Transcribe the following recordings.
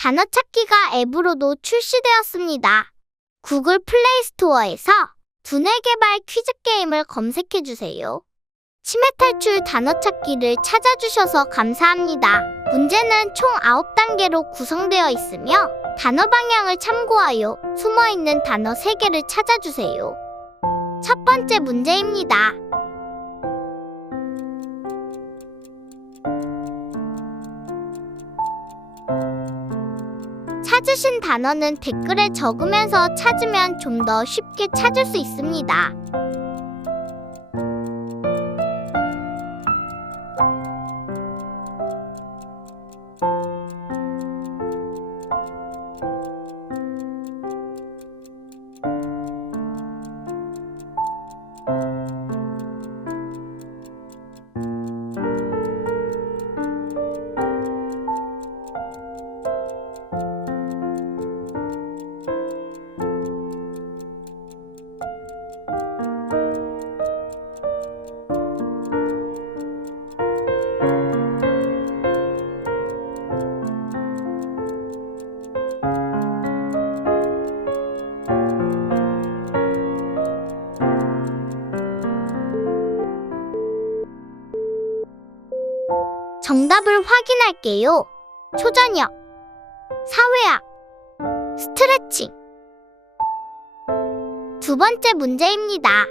단어 찾기가 앱으로도 출시되었습니다. 구글 플레이 스토어에서 두뇌 개발 퀴즈 게임을 검색해 주세요. 치매 탈출 단어 찾기를 찾아주셔서 감사합니다. 문제는 총 9단계로 구성되어 있으며 단어 방향을 참고하여 숨어 있는 단어 3개를 찾아주세요. 첫 번째 문제입니다. 찾으신 단어는 댓글에 적으면서 찾으면 좀 더 쉽게 찾을 수 있습니다. 정답을 확인할게요. 초저녁, 사회학, 스트레칭. 두 번째 문제입니다.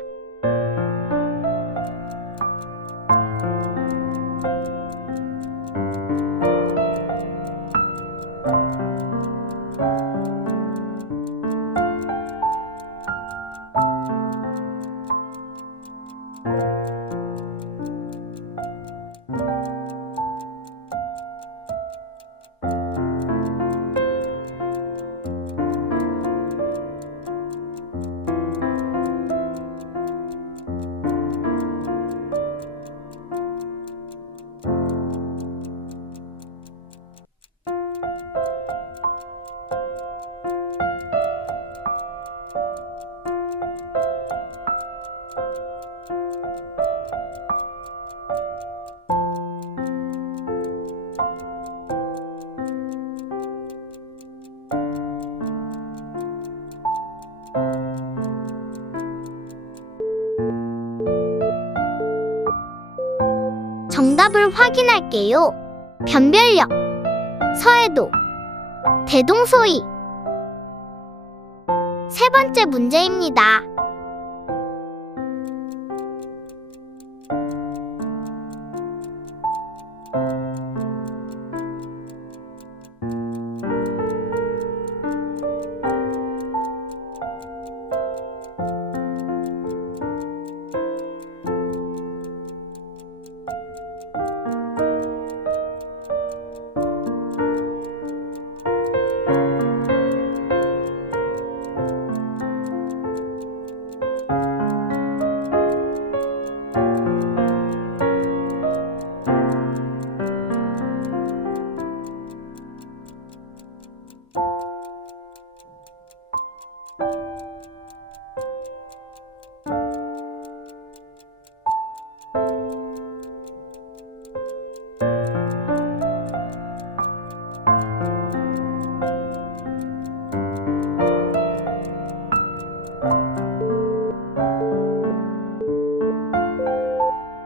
확인할게요. 변별력, 서해도, 대동소이. 세 번째 문제입니다.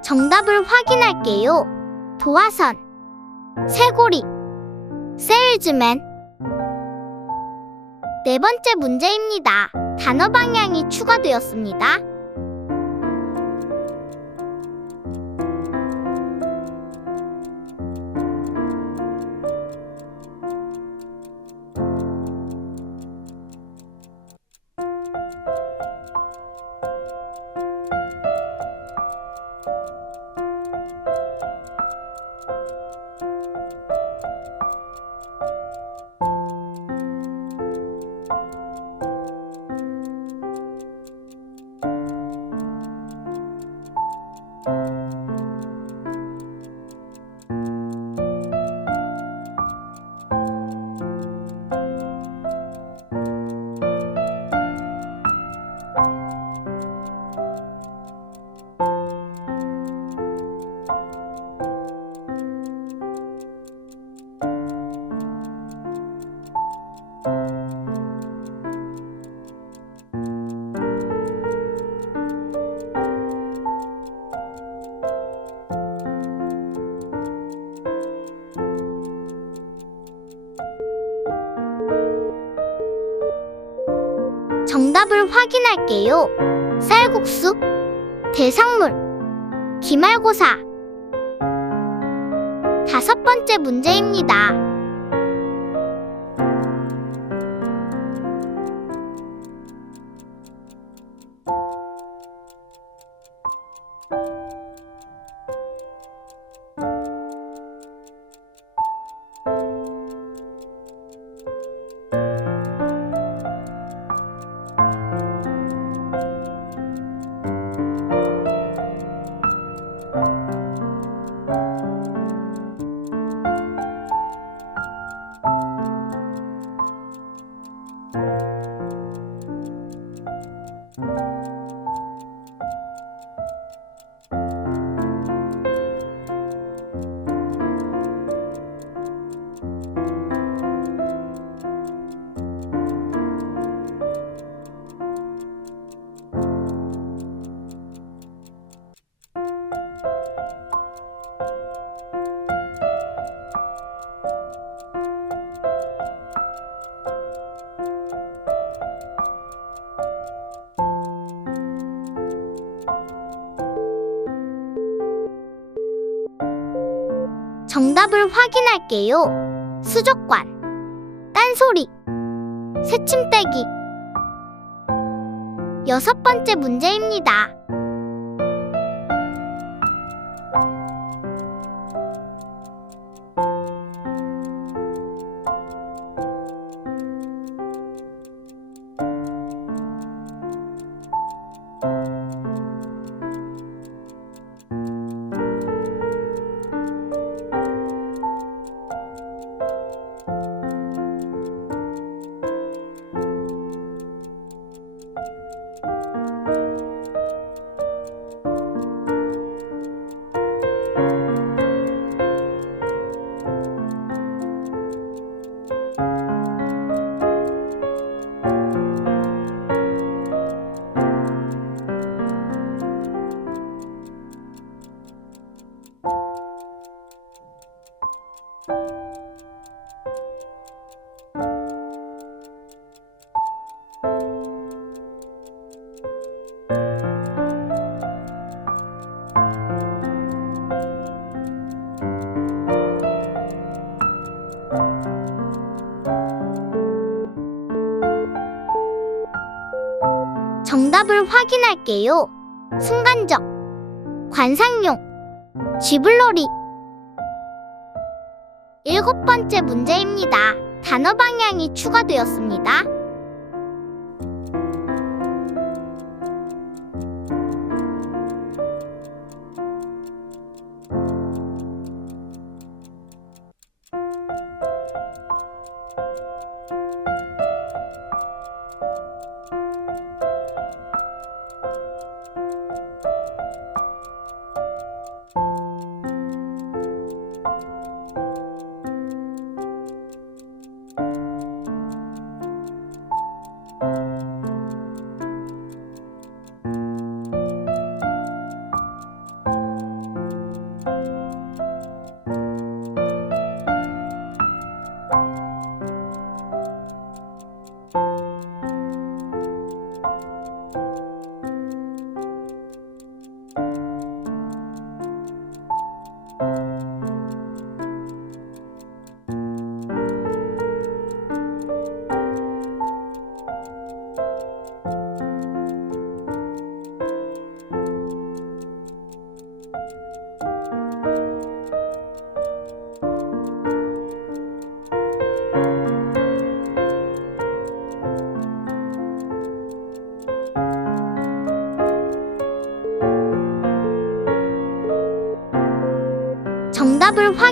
정답을 확인할게요. 도화선, 쇠고리, 세일즈맨. 네 번째 문제입니다. 단어 방향이 추가되었습니다. 정답을 확인할게요. 쌀국수, 대상물, 기말고사. 다섯 번째 문제입니다. 정답을 확인할게요. 수족관, 딴소리, 새침대기. 여섯 번째 문제입니다. 확인할게요. 순간적, 관상용, 쥐불놀이. 일곱 번째 문제입니다. 단어 방향이 추가되었습니다.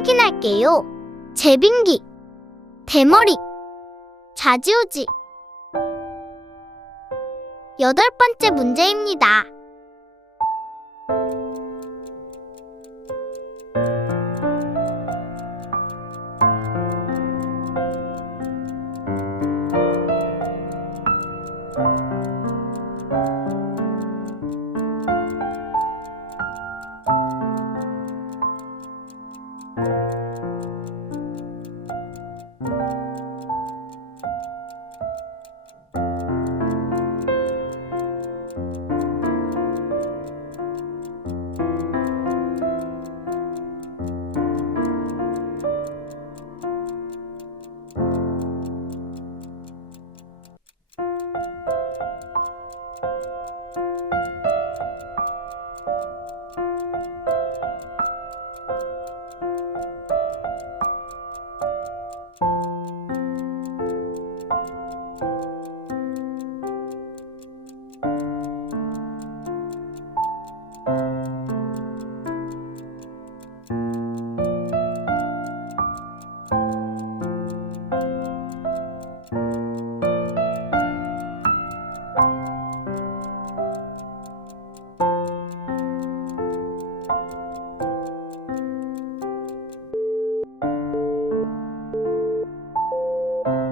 확인할게요. 제빙기, 대머리, 좌지우지. 여덟 번째 문제입니다.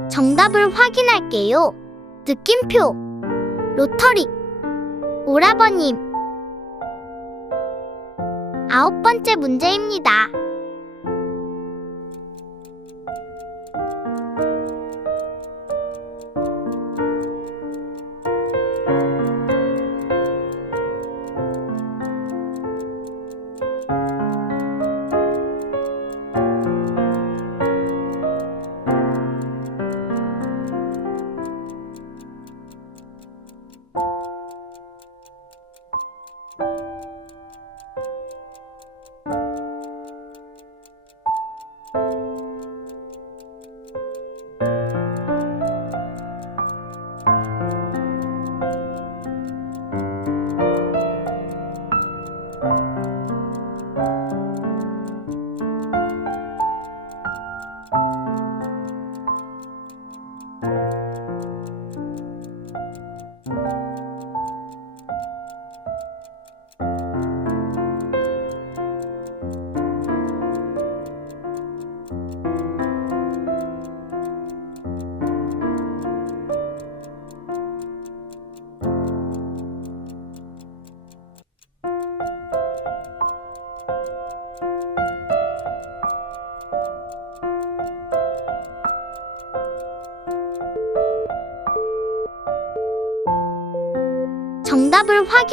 정답을 확인할게요. 느낌표. 로터리. 오라버님. 아홉 번째 문제입니다.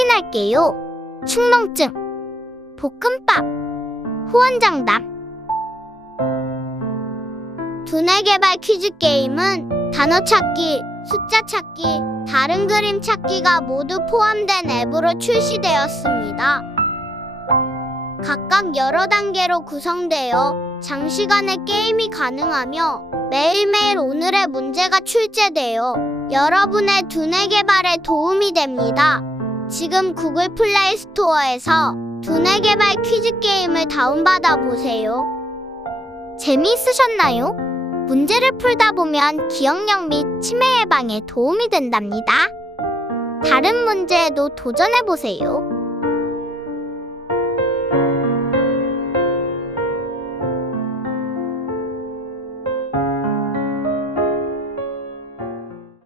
확인할게요. 축농증. 볶음밥. 후원장답. 두뇌 개발 퀴즈 게임은 단어 찾기, 숫자 찾기, 다른 그림 찾기가 모두 포함된 앱으로 출시되었습니다. 각각 여러 단계로 구성되어 장시간의 게임이 가능하며 매일매일 오늘의 문제가 출제되어 여러분의 두뇌 개발에 도움이 됩니다. 지금 구글 플레이 스토어에서 두뇌 개발 퀴즈 게임을 다운받아 보세요. 재미있으셨나요? 문제를 풀다 보면 기억력 및 치매 예방에 도움이 된답니다. 다른 문제에도 도전해 보세요.